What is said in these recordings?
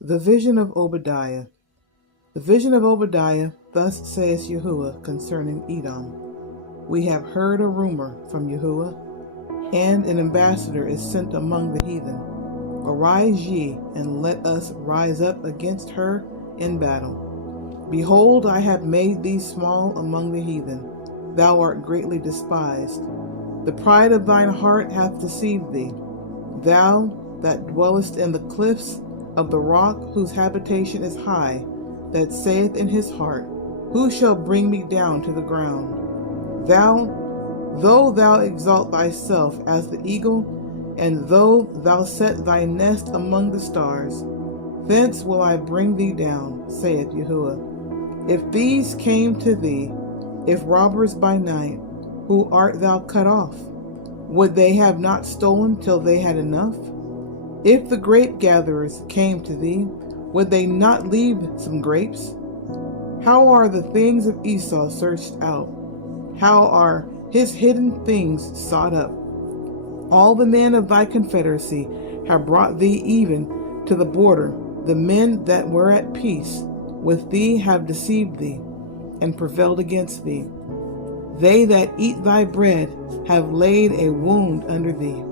The vision of Obadiah. The vision of Obadiah, thus saith Yahuwah concerning Edom. We have heard a rumor from Yahuwah, and an ambassador is sent among the heathen. Arise ye, and let us rise up against her in battle. Behold, I have made thee small among the heathen. Thou art greatly despised. The pride of thine heart hath deceived thee. Thou that dwellest in the cliffs of the rock, whose habitation is high, that saith in his heart, Who shall bring me down to the ground? Though thou exalt thyself as the eagle, and though thou set thy nest among the stars, thence will I bring thee down, saith Yahuwah. If these came to thee, if robbers by night, who art thou cut off? Would they have not stolen till they had enough? If the grape gatherers came to thee, would they not leave some grapes? How are the things of Esau searched out? How are his hidden things sought up? All the men of thy confederacy have brought thee even to the border. The men that were at peace with thee have deceived thee, and prevailed against thee. They that eat thy bread have laid a wound under thee.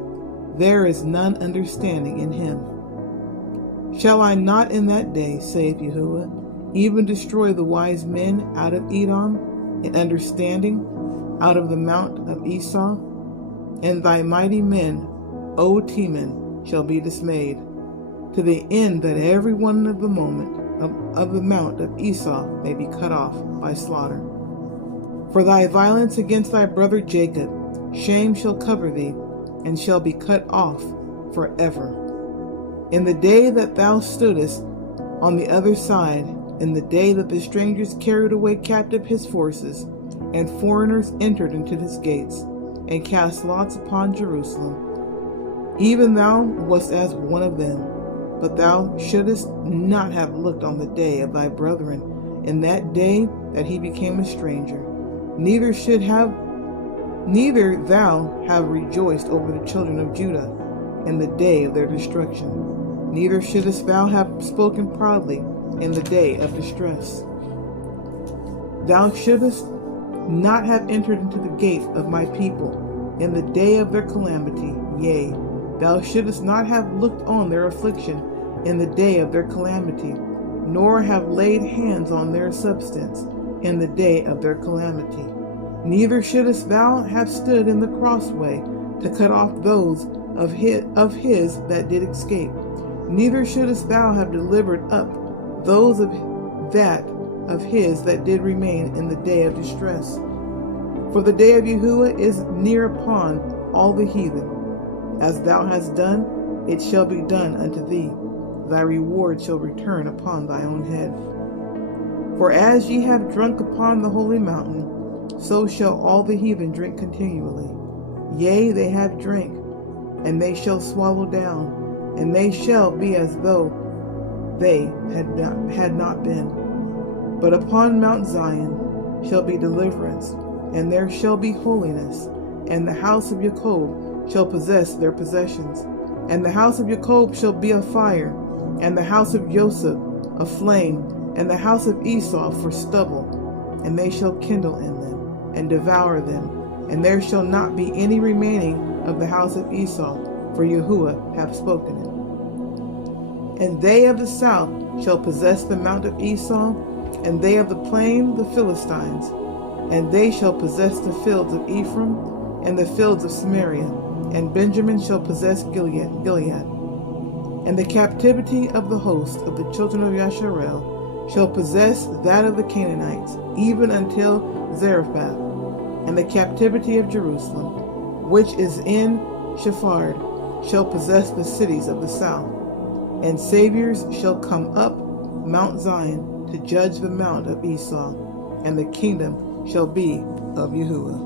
There is none understanding in him. Shall I not in that day, saith Yahuwah, even destroy the wise men out of Edom, in understanding, out of the mount of Esau? And thy mighty men, O Teman, shall be dismayed, to the end that every one of the mount of Esau may be cut off by slaughter. For thy violence against thy brother Jacob, shame shall cover thee, and shall be cut off forever. In the day that thou stoodest on the other side, in the day that the strangers carried away captive his forces, and foreigners entered into his gates, and cast lots upon Jerusalem, even thou wast as one of them. But thou shouldest not have looked on the day of thy brethren, in that day that he became a stranger. Neither thou have rejoiced over the children of Judah in the day of their destruction. Neither shouldest thou have spoken proudly in the day of distress. Thou shouldest not have entered into the gate of my people in the day of their calamity. Yea, thou shouldest not have looked on their affliction in the day of their calamity, nor have laid hands on their substance in the day of their calamity. Neither shouldest thou have stood in the crossway to cut off those of his that did escape. Neither shouldest thou have delivered up those of his that did remain in the day of distress. For the day of Yahuwah is near upon all the heathen. As thou hast done, it shall be done unto thee. Thy reward shall return upon thy own head. For as ye have drunk upon the holy mountain, so shall all the heathen drink continually. Yea, they have drank, and they shall swallow down, and they shall be as though they had not been. But upon Mount Zion shall be deliverance, and there shall be holiness, and the house of Jacob shall possess their possessions. And the house of Jacob shall be a fire, and the house of Joseph a flame, and the house of Esau for stubble, and they shall kindle in them, and devour them, and there shall not be any remaining of the house of Esau, for Yahuwah hath spoken it. And they of the south shall possess the mount of Esau, and they of the plain the Philistines, and they shall possess the fields of Ephraim, and the fields of Samaria, and Benjamin shall possess Gilead. And the captivity of the host of the children of Yasharel shall possess that of the Canaanites, even until Zarephath. And the captivity of Jerusalem, which is in Shephard, shall possess the cities of the south. And saviors shall come up Mount Zion to judge the mount of Esau, and the kingdom shall be of Yahuwah.